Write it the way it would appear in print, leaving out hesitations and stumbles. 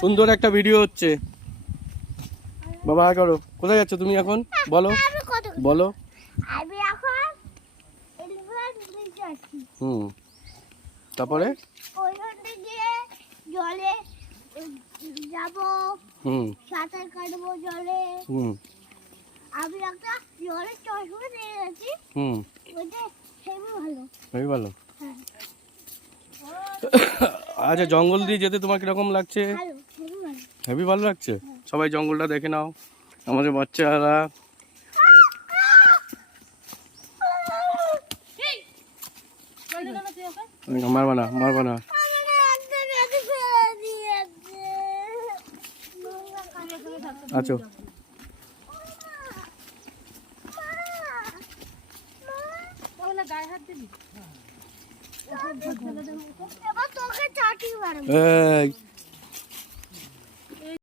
সুন্দর একটা ভিডিও হচ্ছে। বাবা আয় করো। কোথায় যাচ্ছ তুমি এখন বলো বলো। আমি এখন এলিফ্যান্ট ব্রিজে আছি। তারপরে ওইখানে গিয়ে জলে যাব। সাঁতার কাটবো জলে। আমি একটা জলের চশমা নিয়ে গেছি। ওইটা হেবি ভালো। হ্যাঁ। আচ্ছা, জঙ্গল দিয়ে যেতে তোমার কিরকম লাগছে? হেবি ভালো লাগছে। সবাই জঙ্গলটা দেখে নাও, আমাদের বাচ্চারা। মারবা না মারবা না। আচ্ছা গায়ে হাত দিবি। এবার তোকে চাটি মারবো। এই